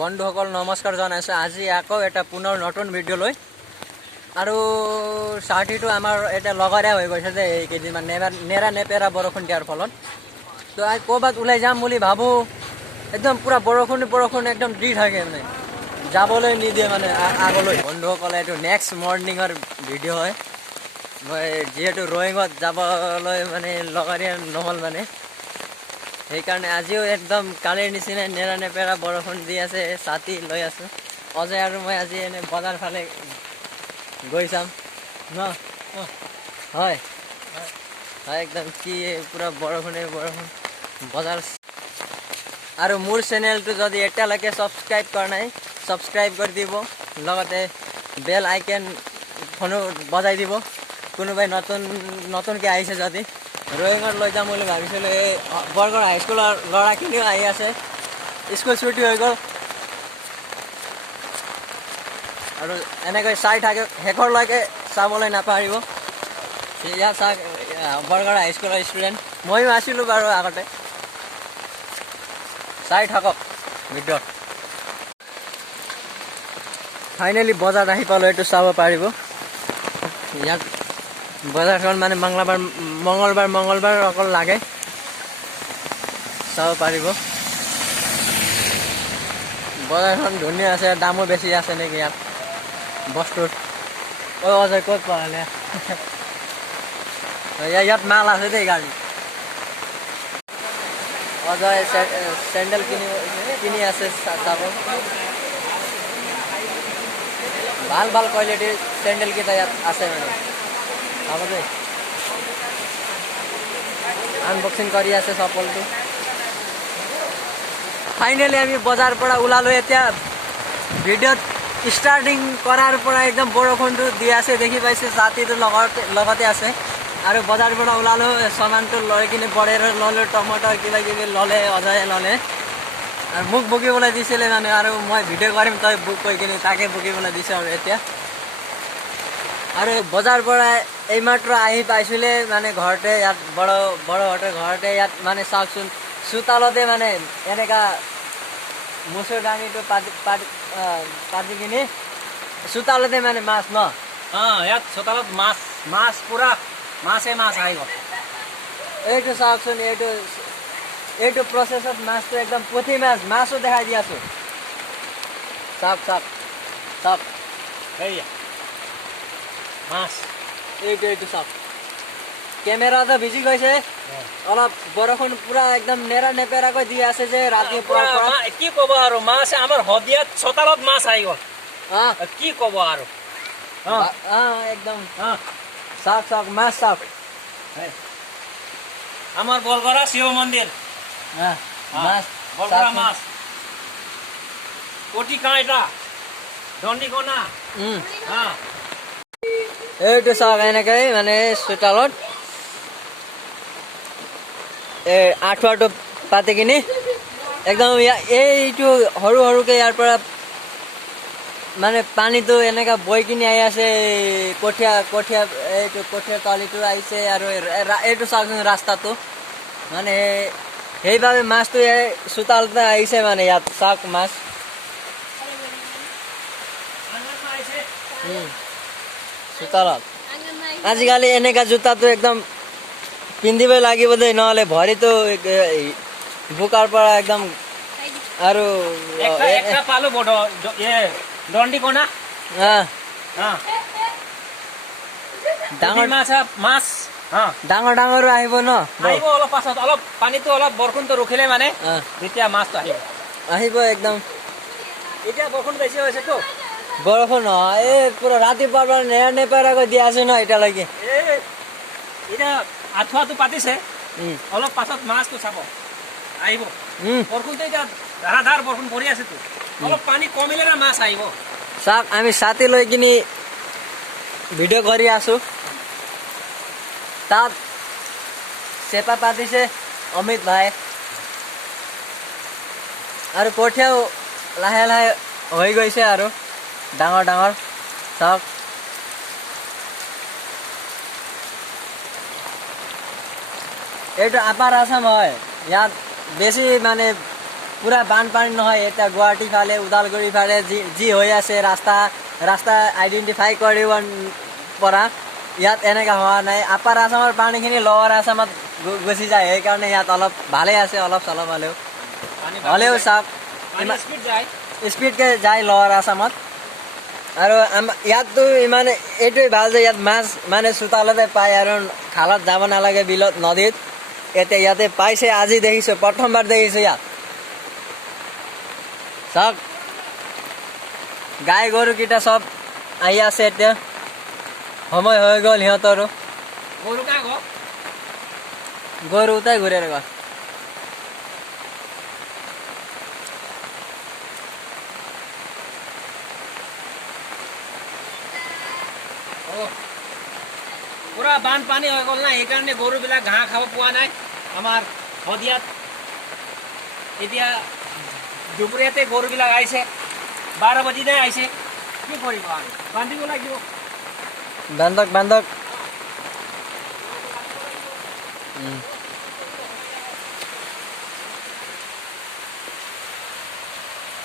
বন্ধুসকল নমস্কাৰ জনাইছোঁ। আজি আকৌ এটা পুনৰ নতুন ভিডিঅ' লৈ আৰু চাৰ্টিটো আমাৰ এটা লগৰীয়া হৈ গৈছে যে এইকেইদিনমান নেৰা নেপেৰা বৰষুণ দিয়াৰ ফলত। তো আজি ক'ৰবাত ওলাই যাম বুলি ভাবোঁ, একদম পূৰা বৰষুণ একদম দি থাকে, মানে যাবলৈ নিদিয়ে মানে আগলৈ। বন্ধুসকল এইটো নেক্সট মৰ্ণিঙৰ ভিডিঅ' হয়। মই যিহেতু ৰয়িঙত যাবলৈ মানে লগৰীয়া নহ'ল, মানে সেইকাৰণে আজিও একদম কালিৰ নিচিনা নেৰা নেপেৰা বৰষুণ দি আছে, ছাতি লৈ আছোঁ। অজয় আৰু মই আজি এনে বজাৰ ফালে গৈ চাম ন? হয় হয়, একদম কি পুৰা বৰষুণ বজাৰ। আৰু মোৰ চেনেলটো যদি এতিয়ালৈকে ছাবস্ক্ৰাইব কৰা নাই, ছাবস্ক্ৰাইব কৰি দিব, লগতে বেল আইকনখনো বজাই দিব। কোনোবাই নতুনকৈ আহিছে যদি ৰয়িঙত লৈ যাম বুলি ভাবিছিলোঁ। এই বৰগড় হাইস্কুলৰ ল'ৰাখিনিও আহি আছে, স্কুল ছুটি হৈ গ'ল আৰু এনেকৈ চাই থাকে, শেষৰলৈকে চাবলৈ নাপাহৰিব। ইয়াত চাওক, বৰগড় হাইস্কুলৰ ষ্টুডেণ্ট ময়ো আছিলোঁ বাৰু আগতে। চাই থাকক ভিডিঅ'ত। ফাইনেলি বজাৰ আহি পালোঁ, এইটো চাব পাৰিব। ইয়াত বজাৰখন মানে মঙলবাৰ অকল লাগে, চাব পাৰিব। বজাৰখন ধুনীয়া আছে, দামো বেছি আছে নেকি ইয়াত বস্তুৰ। অজয় ক'ত পালে? ইয়াত মাল আছে দেই, গাড়ী। অজয় চেণ্ডেল কিনি আছে, চাব। ভাল কোৱালিটিৰ চেণ্ডেলকেইটা ইয়াত আছে, মানে চাব দেই। আনবক্সিং কৰি আছে চপলটো। ফাইনেলি আমি বজাৰৰ পৰা ওলালোঁ। এতিয়া ভিডিঅ'ত ষ্টাৰ্টিং কৰাৰ পৰা একদম বৰষুণটো দি আছে, দেখি পাইছে। ছাতিটো লগতে আছে। আৰু বজাৰৰ পৰা ওলালোঁ, সামানটো লৈ কিনে বৰেৰ ল'লোঁ, টমেট' কিবা কিবি ল'লে, অজয়ে ল'লে। আৰু মোক বকিবলৈ দিছিলে, মানে আৰু মই ভিডিঅ' কৰিম তই বুক কৰি কিনে তাকে বকিবলৈ দিছে। আৰু এতিয়া আৰু বজাৰৰ পৰা এইমাত্ৰ আহি পাইছিলে, মানে ঘৰতে, ইয়াত বড়োহঁতৰ ঘৰতে। ইয়াত মানে চাওকচোন, চোতালতে মানে এনেকা মচুৰ দাঙিটো পাতি কিনি চোতালতে মানে মাছ ন? ইয়াত চোতালত মাছ পুৰা মাছ আহিব। এইটো চাওকচোন, এইটো প্ৰচেছত মাছটো একদম পুঠি মাছো দেখাই দি আছোঁ। চাওক এইয়া মাছ, এইটো চাওক। কেমেৰাটো ভিজি গৈছে অলপ, বৰষুণ পুৰা একদম নেৰা নেপেৰাকৈ দি আছে যে ৰাতিপুৱাৰ পৰা। কি ক'ব আৰু, মাছ আমাৰ শদিয়াত চোতালত মাছ আহি গ'ল। কি ক'ব আৰু, একদম চাওক মাছ চাওক। আমাৰ বৰগড়া শিৱ মন্দিৰ মাছ, বৰগড়া মাছ, কটি কাঁইটা, দণ্ডিকণা। এইটো চাওক, এনেকৈ মানে চোতালত এই আঁঠুৱাটো পাতি কিনি একদম এইটো সৰুকৈ ইয়াৰ পৰা মানে পানীটো এনেকা বৈ কিনি আহি আছে। কঠীয়া এইটো কঠীয়াৰ তলিটো আহিছে। আৰু এইটো চাওকচোন ৰাস্তাটো, মানে সেইবাবে মাছটো চোতালতে আহিছে, মানে ইয়াত চাওক মাছ। চোতালত আজিকালি এনেকা জোতাটো একদম পিন্ধিবই লাগিব দেই, নহ'লে ভৰিটো বোকাৰ পৰা একদম। আৰু পালো দণ্ডিকণা, ডাঙৰো আহিব ন? আহিব অলপ পাছত, অলপ পানীটো অলপ বৰষুণটো ৰখিলে মানে তেতিয়া মাছটো আহিব একদম। এতিয়া বৰষুণ বেছি হৈছেতো। বৰষুণ নহয়, এই পুৰা ৰাতিপুৱাৰ পৰা নেৰা নেপেৰাকৈ দি আছে ন এতিয়ালৈকে। এতিয়া আঁঠুৱাটো পাতিছে, অলপ পাছত মাছটো চাব আহিব। বৰষুণটো এতিয়া ধাৰাধাৰ বৰষুণ পৰি আছেতো, অলপ পানী কমিলে না মাছ আহিব। চাওক, আমি ছাতি লৈ কিনি ভিডিঅ' কৰি আছোঁ। তাত চেপা পাতিছে অমিত ভাই, আৰু কঠীয়াও লাহে হৈ গৈছে আৰু ডাঙৰ চাওক। এইটো আপাৰ আছাম হয়, ইয়াত বেছি মানে পুৰা বানপানী নহয় এতিয়া গুৱাহাটী ফালে ওদালগুৰি ফালে যি হৈ আছে ৰাস্তা আইডেণ্টিফাই কৰিব পৰা ইয়াত এনেকা হোৱা নাই আপাৰ আছামৰ পানীখিনি লৱাৰ আছামত গুচি যায় সেইকাৰণে ইয়াত অলপ ভালেই আছে অলপ চলপ হ'লেও চাওক স্পীডকৈ যায় লৱাৰ আছামত আৰু ইয়াততো ইমানে এইটোৱে ভাল যে ইয়াত মাছ মানে চোতালতে পায় আৰু খালত যাব নালাগে বিলত নদীত এতিয়া ইয়াতে পাইছে আজি দেখিছোঁ প্ৰথমবাৰ দেখিছোঁ ইয়াত চাওক গাই গৰুকেইটা চব আহি আছে এতিয়া সময় হৈ গ'ল সিহঁতৰো গৰু উঠাই ঘূৰে গ'ল পুৰা বানপানী হৈ গ'ল না সেইকাৰণে গৰুবিলাক ঘাঁহ খাব পোৱা নাই আমাৰ নদীয়াত এতিয়া দুপৰীয়াতে গৰুবিলাক আহিছে 12 বাজিতে আহিছে কি কৰিব আৰু বান্ধিব লাগিব বান্ধক